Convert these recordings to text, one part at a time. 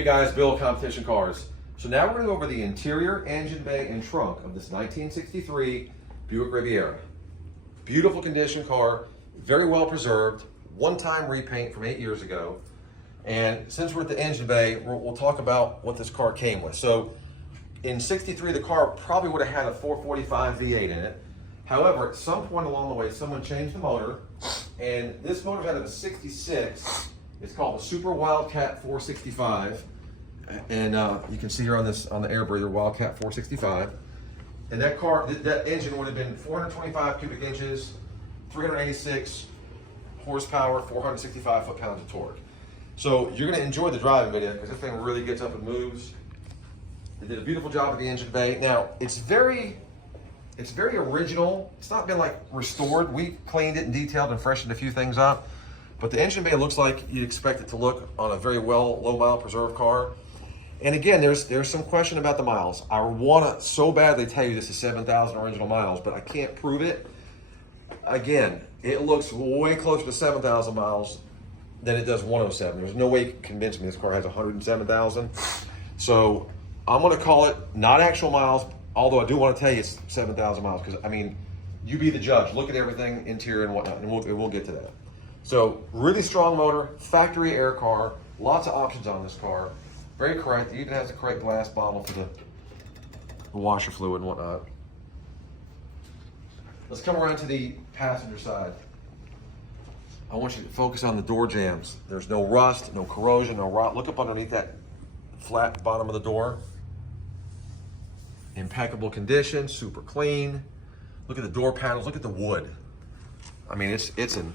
Hey guys, Bill, Competition Cars. So now we're going to go over the interior, engine bay, and trunk of this 1963 Buick Riviera. Beautiful condition car, very well preserved, one-time repaint from 8 years ago. And since we're at the engine bay, we'll talk about what this car came with. So in 63, the car probably would have had a 445 V8 in it. However, at some point along the way, someone changed the motor, and this motor out of a 66. It's called the Super Wildcat 465, and you can see here on the air breather, Wildcat 465. And that car, that engine would have been 425 cubic inches, 386 horsepower, 465 foot-pounds of torque. So you're going to enjoy the driving video because this thing really gets up and moves. They did a beautiful job with the engine bay. Now it's very original. It's not been like restored. We cleaned it and detailed and freshened a few things up. But the engine bay looks like you'd expect it to look on a very low mile preserved car. And again, there's some question about the miles. I want to so badly tell you this is 7,000 original miles, but I can't prove it. Again, it looks way closer to 7,000 miles than it does 107. There's no way you can convince me this car has 107,000. So I'm going to call it not actual miles, although I do want to tell you it's 7,000 miles because, I mean, you be the judge. Look at everything, interior and whatnot, and we'll get to that. So really strong motor, factory air car, lots of options on this car. Very correct. It even has the correct glass bottle for the washer fluid and whatnot. Let's come around to the passenger side. I want you to focus on the door jambs. There's no rust, no corrosion, no rot. Look up underneath that flat bottom of the door. Impeccable condition, super clean. Look at the door panels, look at the wood. I mean, it's in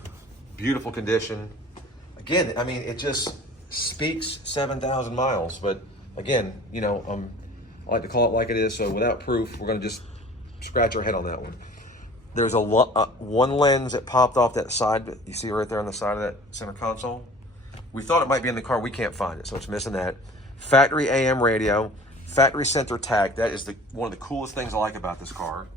beautiful condition. Again, I mean, it just speaks 7,000 miles, but again, you know, I like to call it like it is, so without proof, we're gonna just scratch our head on that one. There's one lens that popped off that side, you see right there on the side of that center console. We thought it might be in the car, we can't find it, so it's missing that. Factory AM radio, factory center tag, that is one of the coolest things I like about this car.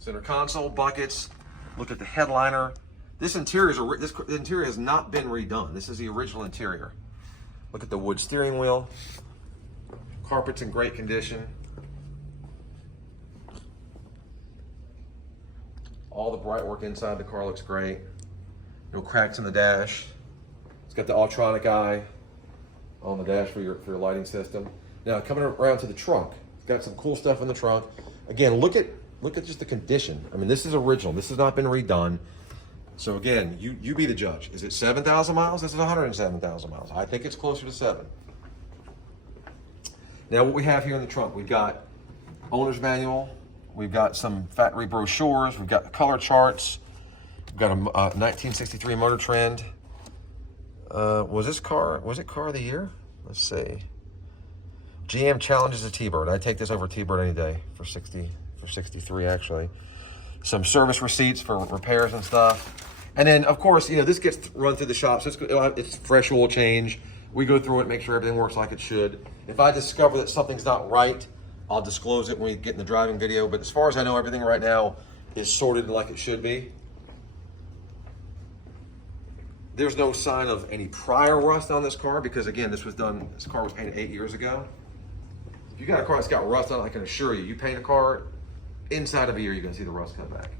Center console, buckets, look at the headliner. This interior has not been redone. This is the original interior. Look at the wood steering wheel. Carpet's in great condition. All the bright work inside the car looks great. No cracks in the dash. It's got the Ultronic eye on the dash for your lighting system. Now coming around to the trunk, it's got some cool stuff in the trunk. Again, look at just the condition. I mean, this is original. This has not been redone. So again, you be the judge. Is it 7,000 miles? This is 107,000 miles. I think it's closer to 7. Now what we have here in the trunk, we've got owner's manual, we've got some factory brochures, we've got color charts, we've got a 1963 Motor Trend. Was it car of the year? Let's see. GM challenges a T-Bird. I'd take this over T-Bird any day for 63 actually. Some service receipts for repairs and stuff. And then, of course, you know, this gets run through the shop, so it's fresh oil change. We go through it, make sure everything works like it should. If I discover that something's not right, I'll disclose it when we get in the driving video. But as far as I know, everything right now is sorted like it should be. There's no sign of any prior rust on this car because, again, this car was painted 8 years ago. If you got a car that's got rust on it, I can assure you, you paint a car, inside of a year, you're gonna see the rust come back.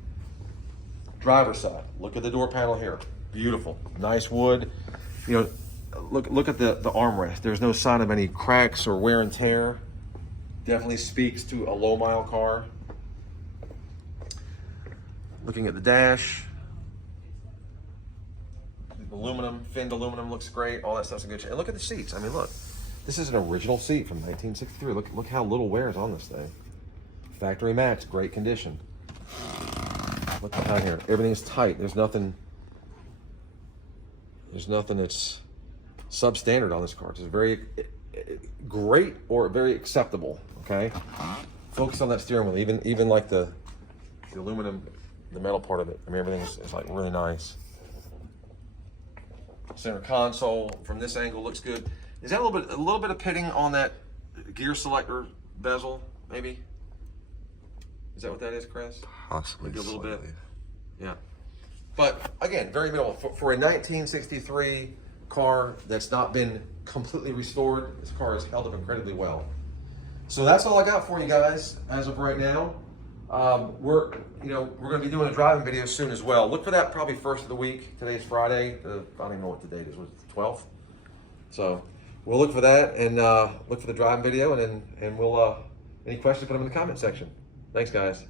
Driver's side, look at the door panel here. Beautiful, nice wood. You know, look at the armrest. There's no sign of any cracks or wear and tear. Definitely speaks to a low mile car. Looking at the dash. Aluminum, finned aluminum looks great. All that stuff's in good shape. And look at the seats. I mean, look, this is an original seat from 1963. Look how little wears on this thing. Factory mats, great condition. Look behind here. Everything's tight. There's nothing that's substandard on this car. It's very great or very acceptable. Okay. Focus on that steering wheel. Even like the aluminum, the metal part of it. I mean, everything is like really nice. Center console from this angle looks good. Is that a little bit of pitting on that gear selector bezel, maybe? Is that what that is, Chris? Possibly. Maybe a little bit. Yeah. But again, very minimal. For a 1963 car that's not been completely restored. This car has held up incredibly well. So that's all I got for you guys as of right now. We're going to be doing a driving video soon as well. Look for that probably first of the week. Today's Friday. I don't even know what the date is. Was it the 12th? So we'll look for that and look for the driving video, and we'll any questions, put them in the comment section. Thanks, guys.